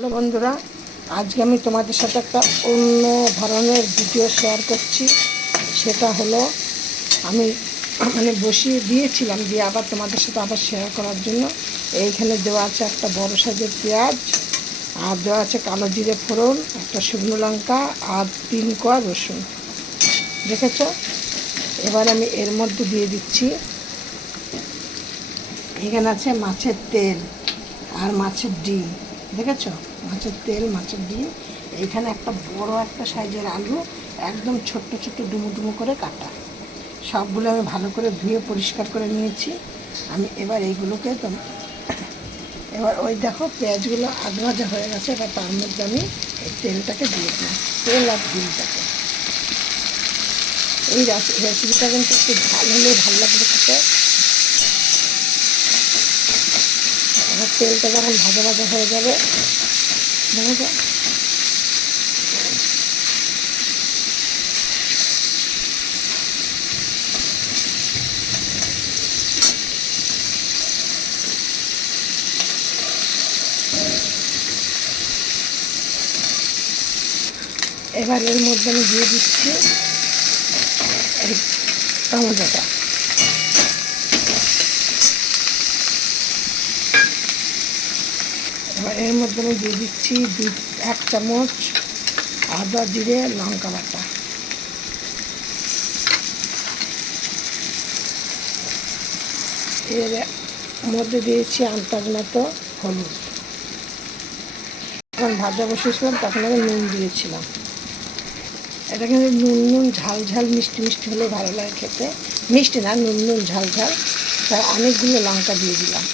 Hello বন্ধুরা, আজকে আমি তোমাদের সাথে একটা অন্য ধরনের ভিডিও শেয়ার করছি। সেটা হলো আমি বসিয়ে দিয়েছিলাম, দিয়ে আবার তোমাদের সাথে আবার শেয়ার করার জন্য। এইখানে দেওয়া আছে একটা বড় সাইজের পেঁয়াজ, আর দেওয়া আছে কালো জিরে ফোড়ন, একটা শুকনো লঙ্কা আর 3 কোয়া রসুন। দেখেছ? এবার আমি এর মধ্যে দিয়ে দিচ্ছি, এখানে আছে মাছের তেল আর মাছের ডিম। দেখেছ? মাছের তেল, মাছের ডিম। এইখানে একটা বড় একটা সাইজের আলু, একদম ছোট্ট ছোট্ট ডুমো ডুমো করে কাটা। সবগুলো আমি ভালো করে ধুয়ে পরিষ্কার করে নিয়েছি। আমি এবার এইগুলোকে এবার ওই দেখো পেঁয়াজগুলো আধ ভাজা হয়ে গেছে। এবার তার মধ্যে আমি এই তেলটাকে দিয়ে দিলাম, তেল আর ডিমটাকে। এই রেসিপিটা কিন্তু একটু ঝাল হলে ভালো লাগবে খেতে। এবার তেলটা যখন ভাজা ভাজা হয়ে যাবে, দেখো তো, এবার এর মধ্যে আমি দিয়ে দিচ্ছি এই টমেটোটা। এবার এর মধ্যে আমি দিয়ে দিচ্ছি 1 চামচ আদা জিরে লঙ্কা বাটা। এর মধ্যে দিয়েছি আন্দাজ মতো হলুদ। যখন ভাজা বসিয়েছিলাম তখন আমি নুন দিয়েছিলাম। এটা কিন্তু নুন নুন ঝাল ঝাল মিষ্টি মিষ্টি হলে ভালো লাগে খেতে। মিষ্টি না, নুন নুন ঝাল ঝাল। তাই অনেকগুলো লঙ্কা দিয়ে দিলাম।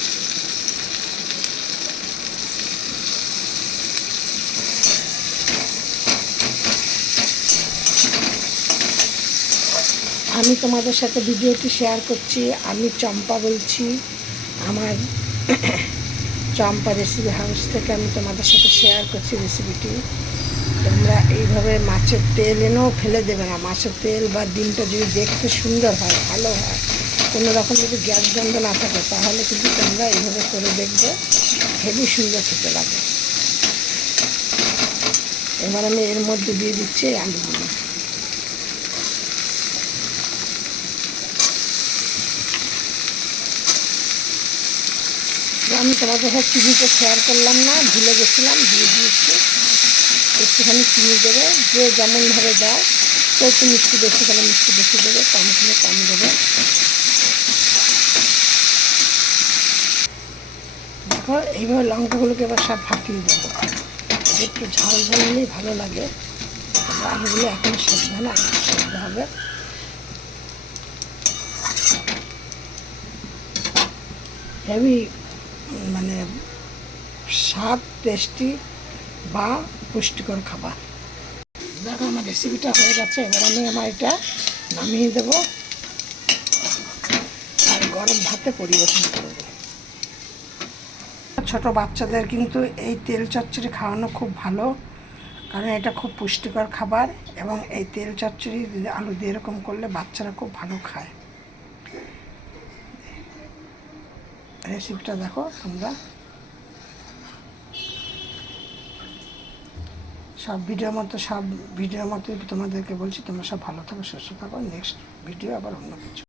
আমি তোমাদের সাথে ভিডিওটি শেয়ার করছি। আমি চম্পা বলছি, আমার চম্পা রেসিপি হাউস থেকে আমি তোমাদের সাথে শেয়ার করছি রেসিপিটি। তোমরা এইভাবে মাছের তেল এনেও ফেলে দেবে না। মাছের তেল বা ডিমটা যদি দেখতে সুন্দর হয়, ভালো হয়, কোনো রকম যদি গ্যাস গন্ধ না থাকে, তাহলে কিন্তু তোমরা এইভাবে করে দেখবে, হেবি সুন্দর খেতে লাগে। এবার আমি এর মধ্যে দিয়ে দিচ্ছি আলুগুলো। আমি তোমাদের সাথে চিনিটা শেয়ার করলাম না, ভুলে গেছিলাম, দিয়ে দিয়েছি। একটুখানি চিনি দেবে, যে যেমনভাবে দাও। কেউ একটু মিষ্টি বেশি খেলে মিষ্টি বেশি দেবে, কম খেলে কম দেবে। দেখো এইভাবে লঙ্কাগুলোকে এবার সব ফাটিয়ে দেবো। একটু ঝাল ঝাল হলেই ভালো লাগে। আলুগুলো এখন সেদ্ধ না, একটু সেদ্ধ হবে। হেভি স্বাদ, টেস্টি বা পুষ্টিকর খাবার। দেখো আমার রেসিপিটা হয়ে গেছে। এবার আমি এটা নামিয়ে দেব আর গরম ভাতে পরিবেশন করব। ছোট বাচ্চাদের কিন্তু এই তেল চচ্চড়ি খাওয়ানো খুব ভালো, কারণ এটা খুব পুষ্টিকর খাবার। এবং এই তেল চচ্চড়ি আলু দিয়ে এরকম করলে বাচ্চারা খুব ভালো খায়। রেসিপিটা দেখো তোমরা। সব ভিডিওর মতো তোমাদেরকে বলছি, তোমরা সব ভালো থাকো, সুস্থ থাকো। নেক্সট ভিডিও আবার অন্য কিছু।